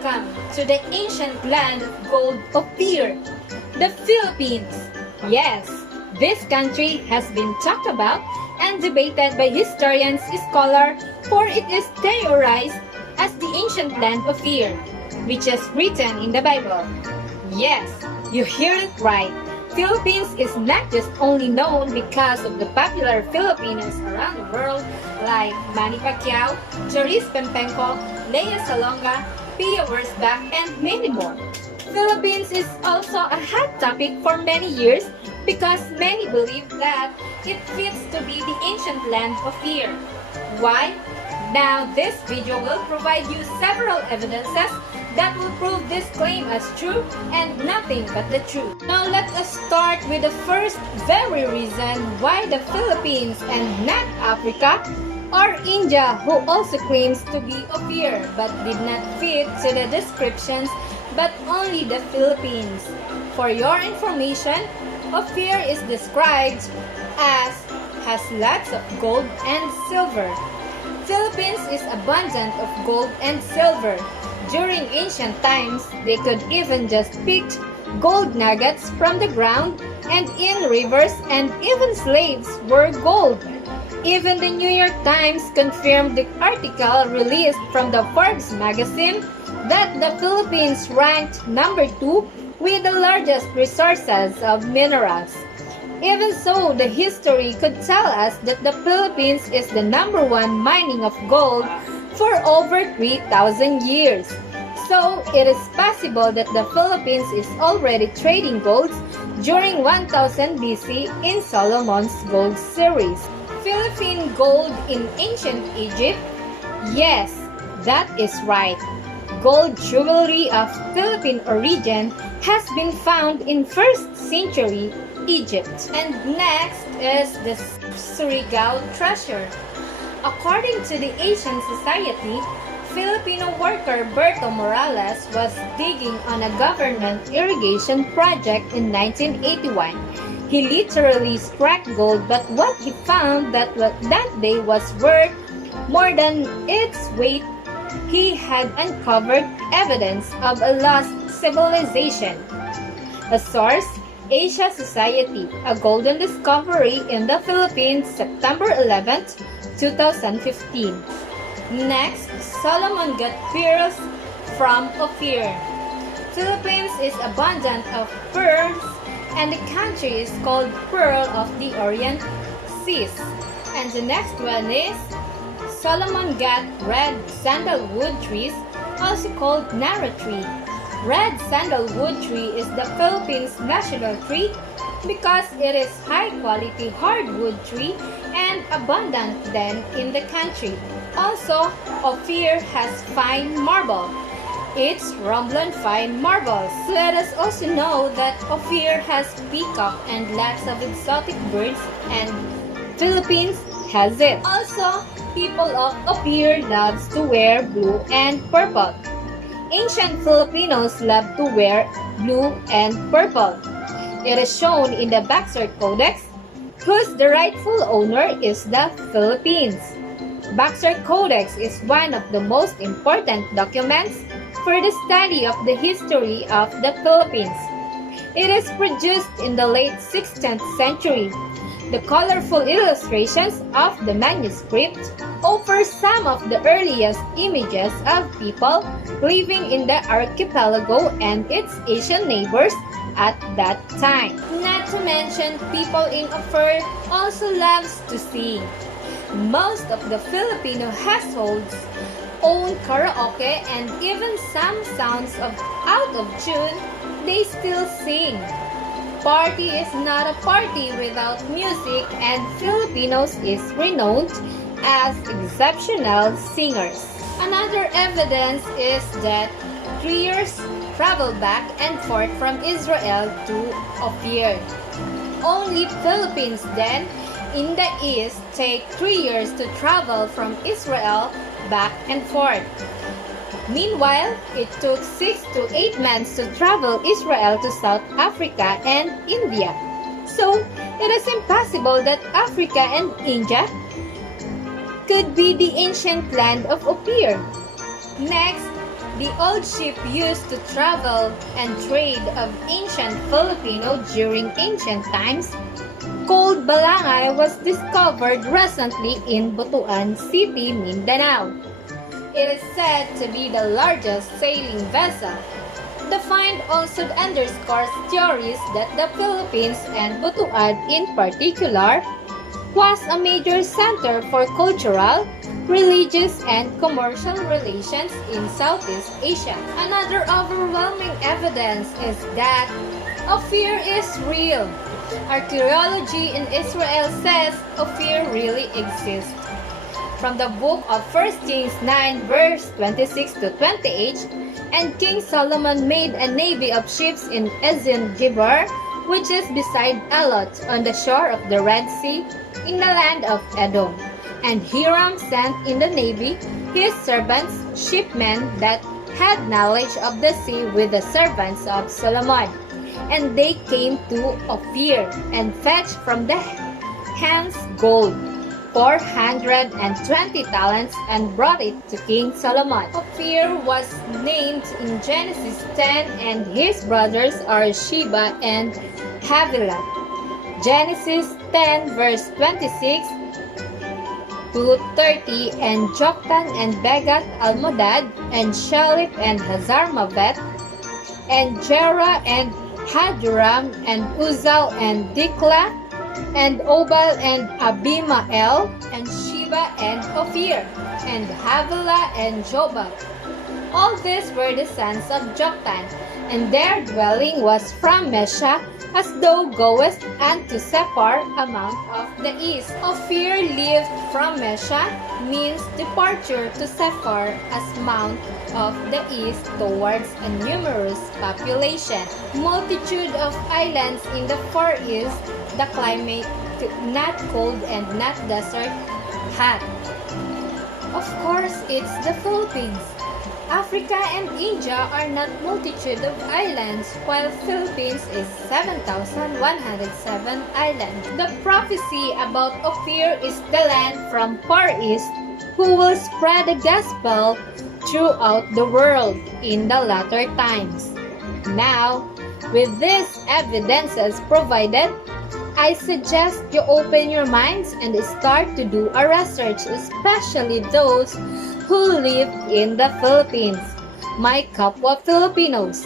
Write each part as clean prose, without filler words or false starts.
Welcome to the ancient land of gold OPHIR, the Philippines. Yes, this country has been talked about and debated by historians and scholars, for it is theorized as the ancient land of OPHIR, which is written in the Bible. Yes, you hear it right. Philippines is not just only known because of the popular Filipinos around the world like Manny Pacquiao, Charis Pempenko, Lea Salonga, Pia Wurzbach, and many more. Philippines is also a hot topic for many years because many believe that it fits to be the ancient land of OPHIR. Why? Now this video will provide you several evidences that will prove this claim as true and nothing but the truth. Now let us start with the first very reason why the Philippines and not Africa or India, who also claims to be OPHIR but did not fit to the descriptions, but only the Philippines. For your information, OPHIR is described as has lots of gold and silver. Philippines is abundant of gold and silver. During ancient times, they could even just pick gold nuggets from the ground and in rivers, and even slaves were gold. Even the New York Times confirmed the article released from the Forbes magazine that the Philippines ranked number 2 with the largest resources of minerals. Even so, the history could tell us that the Philippines is the number 1 mining of gold for over 3,000 years. So, it is possible that the Philippines is already trading gold during 1000 BC in Solomon's gold series. Philippine gold in ancient Egypt? Yes, that is right. Gold jewelry of Philippine origin has been found in 1st century Egypt. And next is the Surigao treasure. According to the Asian Society, Filipino worker Berto Morales was digging on a government irrigation project in 1981. He literally struck gold, but what he found that day was worth more than its weight. He had uncovered evidence of a lost civilization. A source, Asia Society, a golden discovery in the Philippines, September 11, 2015. Next, Solomon got pearls from OPHIR. Philippines is abundant of pearls, and the country is called Pearl of the Orient Seas. And the next one is Solomon got red sandalwood trees, also called Nara tree. Red sandalwood tree is the Philippines' national tree because it is high-quality hardwood tree and abundant then in the country. Also, OPHIR has fine marble. It's Romblon fine marbles. Let us also know that OPHIR has peacock and lots of exotic birds, and Philippines has it. Also, people of OPHIR loves to wear blue and purple. Ancient Filipinos love to wear blue and purple. It is shown in the Baxter Codex, whose the rightful owner is the Philippines. Baxter Codex is one of the most important documents for the study of the history of the Philippines. It is produced in the late 16th century. The colorful illustrations of the manuscript offer some of the earliest images of people living in the archipelago and its Asian neighbors at that time. Not to mention, people in OPHIR also loves to sing. Most of the Filipino households own karaoke, and even some sounds of out of tune, they still sing. Party is not a party without music, and Filipinos is renowned as exceptional singers. Another evidence is that criers travel back and forth from Israel to OPHIR. Only Philippines then in the east take 3 years to travel from Israel back and forth. Meanwhile, it took 6 to 8 months to travel Israel to South Africa and India. So, it is impossible that Africa and India could be the ancient land of OPHIR. Next, the old ship used to travel and trade of ancient Filipino during ancient times, Cold Balangay was discovered recently in Butuan City, Mindanao. It is said to be the largest sailing vessel. The find also underscores theories that the Philippines and Butuan in particular was a major center for cultural, religious, and commercial relations in Southeast Asia. Another overwhelming evidence is that OPHIR is real. Archaeology in Israel says OPHIR really exists. From the book of 1 Kings 9 verse 26 to 28, and King Solomon made a navy of ships in Ezion-Geber, which is beside Elot on the shore of the Red Sea in the land of Edom. And Hiram sent in the navy his servants, shipmen that had knowledge of the sea with the servants of Solomon. And they came to OPHIR and fetched from the hands gold, 420 talents, and brought it to King Solomon. OPHIR was named in Genesis 10, and his brothers are Sheba and Havilah. Genesis 10 verse 26 to 30, and Joktan and Begat Almodad, and Shalip and Hazarmavet, and Jerah and Haduram, and Uzal and Dikla, and Obal and Abimael, and Sheba and OPHIR, and Havilah and Jobab. All these were the sons of Joktan, and their dwelling was from Mesha, as thou goest unto Sephar, a mount of the east. OPHIR lived from Mesha means departure to Sephar as mount of the east towards a numerous population. Multitude of islands in the far east, the climate not cold and not desert, hot. Of course, it's the Philippines. Africa and India are not multitude of islands, while Philippines is 7,107 islands. The prophecy about OPHIR is the land from Far East who will spread the gospel throughout the world in the latter times. Now, with these evidences provided, I suggest you open your minds and start to do a research, especially those who live in the Philippines. My kapwa Filipinos,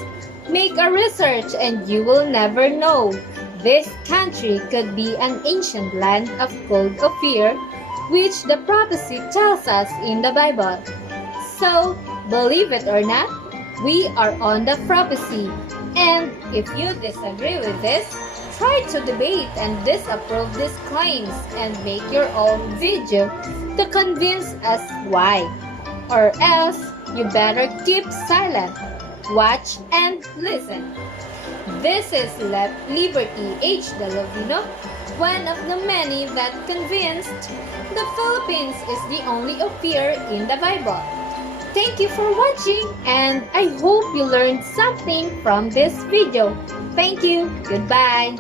make a research and you will never know. This country could be an ancient land of gold OPHIR, which the prophecy tells us in the Bible. So, believe it or not, we are on the prophecy. And if you disagree with this, try to debate and disapprove these claims and make your own video to convince us why. Or else, you better keep silent, watch, and listen. This is Liberty H. Delovino, one of the many that convinced the Philippines is the only OPHIR in the Bible. Thank you for watching, and I hope you learned something from this video. Thank you. Goodbye.